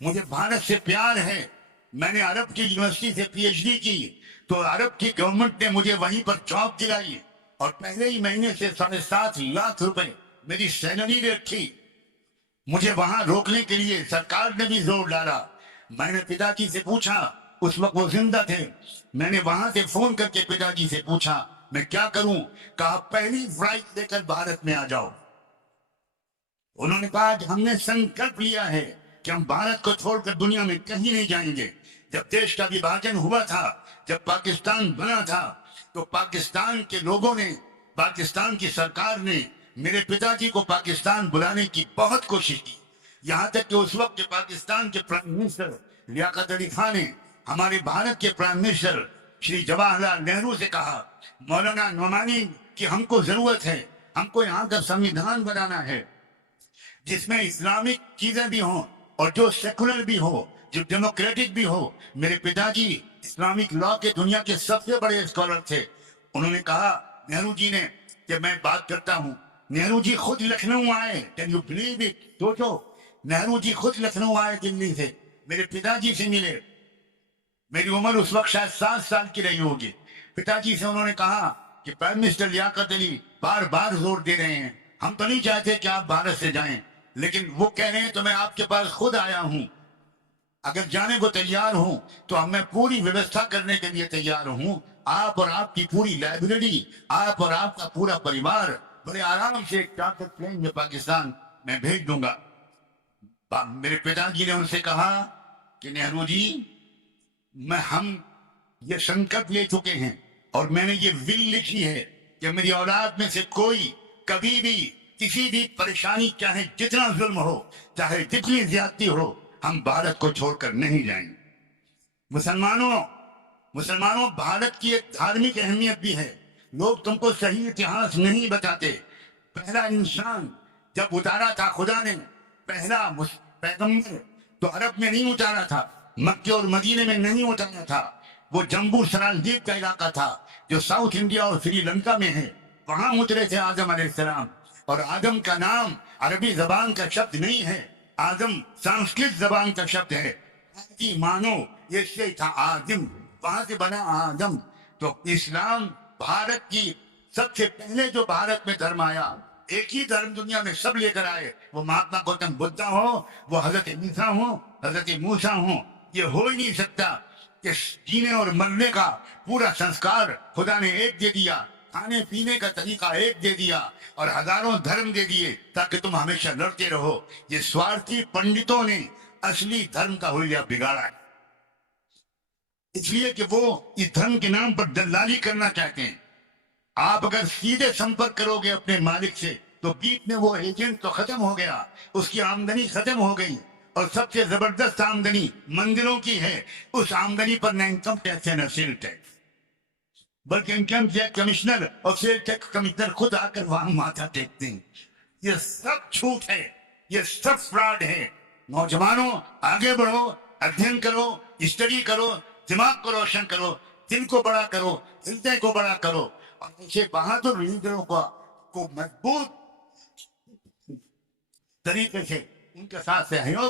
मुझे भारत से प्यार है। मैंने अरब की यूनिवर्सिटी से पीएचडी की, तो अरब की गवर्नमेंट ने मुझे वहीं पर जॉब दिलाई और पहले ही महीने से 7.5 लाख रुपए मेरी सैलरी रखी। मुझे वहां रोकने के लिए सरकार ने भी जोर डाला। मैंने पिताजी से पूछा, उस वक्त वो जिंदा थे, मैंने वहां से फोन करके पिताजी से पूछा मैं क्या करूं। कहा पहली फ्लाइट लेकर भारत में आ जाओ। उन्होंने कहा कि हमने संकल्प लिया है कि हम भारत को छोड़कर दुनिया में कहीं नहीं जाएंगे। जब देश का विभाजन हुआ था, जब पाकिस्तान बना था, तो पाकिस्तान के लोगों ने, पाकिस्तान की सरकार ने मेरे पिताजी को पाकिस्तान बुलाने की बहुत कोशिश की। यहां तक कि उस वक्त के पाकिस्तान के प्राइम मिनिस्टर लियाकत अली खान ने हमारे भारत के प्राइम मिनिस्टर श्री जवाहरलाल नेहरू से कहा, मौलाना नोमानी की हमको जरूरत है, हमको यहाँ का संविधान बनाना है जिसमें इस्लामिक चीजें भी हों और जो सेकुलर भी हो, जो डेमोक्रेटिक भी हो। मेरे पिताजी इस्लामिक लॉ के दुनिया के सबसे बड़े स्कॉलर थे। उन्होंने कहा नेहरू जी ने कि मैं बात करता हूं। नेहरू जी खुद लखनऊ आए, कैन यू बिलीव इट? सोचो, नेहरू जी खुद लखनऊ आए दिल्ली से, मेरे पिताजी से मिले। मेरी उम्र उस वक्त शायद 7 साल की रही होगी। पिताजी से उन्होंने कहा कि प्राइम मिनिस्टर लियाकत अली बार बार जोर दे रहे हैं, हम तो नहीं चाहते कि आप भारत से जाएं, लेकिन वो कह रहे हैं तो मैं आपके पास खुद आया हूं। अगर जाने को तैयार हूं तो मैं पूरी व्यवस्था करने के लिए तैयार हूं। आप और आपकी पूरी लाइब्रेरी, आप और आपका पूरा परिवार बड़े आराम से एक चार्टर प्लेन में पाकिस्तान मैं भेज दूंगा। मेरे पिताजी ने उनसे कहा कि नेहरू जी, हम ये संकल्प ले चुके हैं और मैंने ये विल लिखी है कि मेरी औलाद में से कोई कभी भी किसी भी परेशानी, चाहे जितना जुल्म हो, चाहे जितनी ज्यादती हो, हम भारत को छोड़कर नहीं जाएंगे। मुसलमानों, भारत की एक धार्मिक अहमियत भी है। लोग तुमको सही इतिहास नहीं बताते। पहला इंसान जब उतारा था खुदा ने, पहला पैगंबर, तो अरब में नहीं उतारा था, मक्के और मदीने में नहीं उतारा था। वो जम्बू सराल द्वीप का इलाका था जो साउथ इंडिया और श्रीलंका में है, वहां उतरे थे आदम अलैहिस्सलाम। और आदम का नाम अरबी जबान का शब्द नहीं है, आदम संस्कृत जबान का शब्द है। आदि मानो, ये से था आदम, वहां से बना आदम। तो इस्लाम भारत की सबसे पहले जो भारत में धर्म आया, एक ही धर्म दुनिया में सब लेकर आए, वो महात्मा गौतम बुद्ध हो, वो हजरत ईसा हो, हजरत मूसा हो। ये हो ही नहीं सकता कि जीने और मरने का पूरा संस्कार खुदा ने एक दे दिया, खाने पीने का तरीका एक दे दिया और हजारों धर्म दे दिए ताकि तुम हमेशा लड़ते रहो। ये स्वार्थी पंडितों ने असली धर्म का हुलिया बिगाड़ा है, इसलिए कि वो इस धर्म के नाम पर दलाली करना चाहते हैं। आप अगर सीधे संपर्क करोगे अपने मालिक से तो बीच में वो एजेंट तो खत्म हो गया, उसकी आमदनी खत्म हो गई। और सबसे जबरदस्त आमदनी मंदिरों की है, उस आमदनी पर न इनकम टैक्स है न सेल टैक्स, बल्कि इनकम टैक्स कमिश्नर और सेल टैक्स कमिश्नर खुद आकर वहां माथा टेकते हैं। ये सब झूठ है, ये सब फ्रॉड है। नौजवानों, आगे बढ़ो, अध्ययन करो, स्टडी करो, दिमाग को रोशन करो, दिल को बड़ा करो, हृदय को बड़ा करो और ऐसे बहादुर लीडरों को मजबूत तरीके से उनके साथ सहयोग